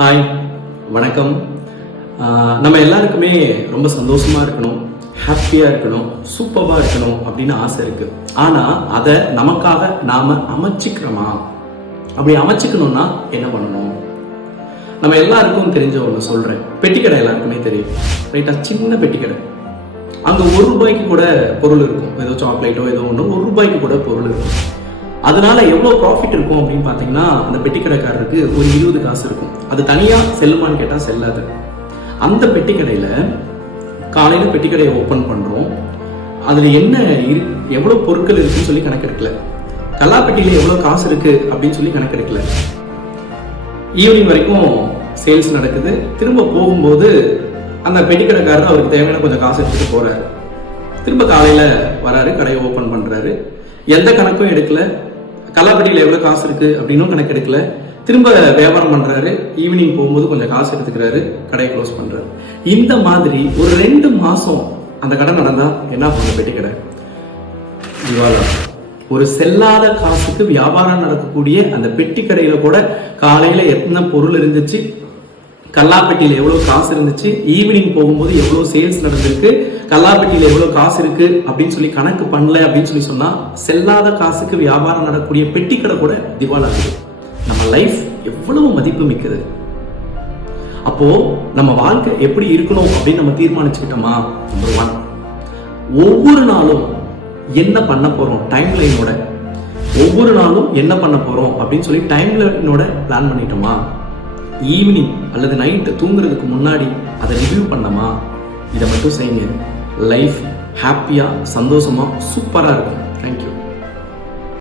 Hi, வணக்கம். நம்ம எல்லாருக்குமே ரொம்ப சந்தோஷமா இருக்கணும், ஹாப்பியாக இருக்கணும், சூப்பராக இருக்கணும் அப்படின்னு ஆசை இருக்கு. ஆனால் அதை நமக்காக நாம் அமைச்சிக்கிறோமா? அப்படி அமைச்சிக்கணும்னா என்ன பண்ணணும்? நம்ம எல்லாருக்கும் தெரிஞ்ச ஒன்று சொல்கிறேன். பெட்டிக்கடை எல்லாருக்குமே தெரியும், ரைட்டா? சின்ன பெட்டிக்கடை. அங்கே ₹1 கூட பொருள் இருக்கும். ஏதோ சாக்லேட்டோ ஏதோ ஒன்று ₹1 கூட பொருள் இருக்கும். அதனால எவ்வளோ ப்ராஃபிட் இருக்கும் அப்படின்னு பார்த்தீங்கன்னா, அந்த பெட்டிக்கடைக்காரருக்கு ஒரு 20 காசு இருக்கும். அது தனியாக செல்லுமான்னு கேட்டால் செல்லாது. அந்த பெட்டிக்கடையில் காலையில் பெட்டிக்கடையை ஓப்பன் பண்ணுறோம். அதில் என்ன எவ்வளோ பொருட்கள் இருக்குன்னு சொல்லி கணக்கெடுக்கல. கல்லாப்பெட்டியில் எவ்வளோ காசு இருக்குது அப்படின்னு சொல்லி கணக்கெடுக்கல. ஈவினிங் வரைக்கும் சேல்ஸ் நடக்குது. திரும்ப போகும்போது அந்த பெட்டிக்கடைக்காரர் அவருக்கு தேவையான கொஞ்சம் காசு எடுத்துகிட்டு போகிறாரு. திரும்ப காலையில் வராரு, கடையை ஓப்பன் பண்ணுறாரு. எந்த கணக்கும் எடுக்கல. கல்லாப்பட்டியில் எவ்வளோ காசு இருக்குது அப்படின்னும் கணக்கு எடுக்கல. திரும்ப வியாபாரம் பண்ணுறாரு. ஈவினிங் போகும்போது கொஞ்சம் காசு எடுத்துக்கிறாரு, கடையை க்ளோஸ் பண்ணுறாரு. இந்த மாதிரி ஒரு 2 மாதம் அந்த கடை நடந்தால் என்ன பண்ணும்? பெட்டி கடை திவாலா. ஒரு செல்லாத காசுக்கு வியாபாரம் நடக்கக்கூடிய அந்த பெட்டி கடையில் கூட காலையில் எத்தனை பொருள் இருந்துச்சு, கல்லாப்பட்டியில் எவ்வளோ காசு இருந்துச்சு, ஈவினிங் போகும்போது எவ்வளோ சேல்ஸ் நடந்திருக்கு, கல்லாப்பட்டியில் எவ்வளோ காசு இருக்கு அப்படின்னு சொல்லி கணக்கு பண்ணல அப்படின்னு சொல்லி சொன்னா, செல்லாத காசுக்கு வியாபாரம் நடக்கக்கூடிய பெட்டி கடை கூட திவாலாகுது. நம்ம லைஃப் எவ்வளவு மதிப்பு மிக்கது. அப்போ நம்ம வாழ்க்கை எப்படி இருக்கணும் அப்படின்னு நம்ம தீர்மானிச்சுக்கிட்டோமா? நம்பர் 1, ஒவ்வொரு நாளும் என்ன பண்ண போறோம் டைம் லைனோட, ஒவ்வொரு நாளும் என்ன பண்ண போறோம் அப்படின்னு சொல்லி டைம் லைனோட பிளான் பண்ணிட்டோமா? ஈவினிங் அல்லது நைட்டு தூங்குறதுக்கு முன்னாடி அதை ரிவ்யூ பண்ணமா? இதை மட்டும் செய்யுங்க. லைஃப் ஹாப்பியாக சந்தோஷமாக சூப்பராக இருக்கும். தேங்க்யூ.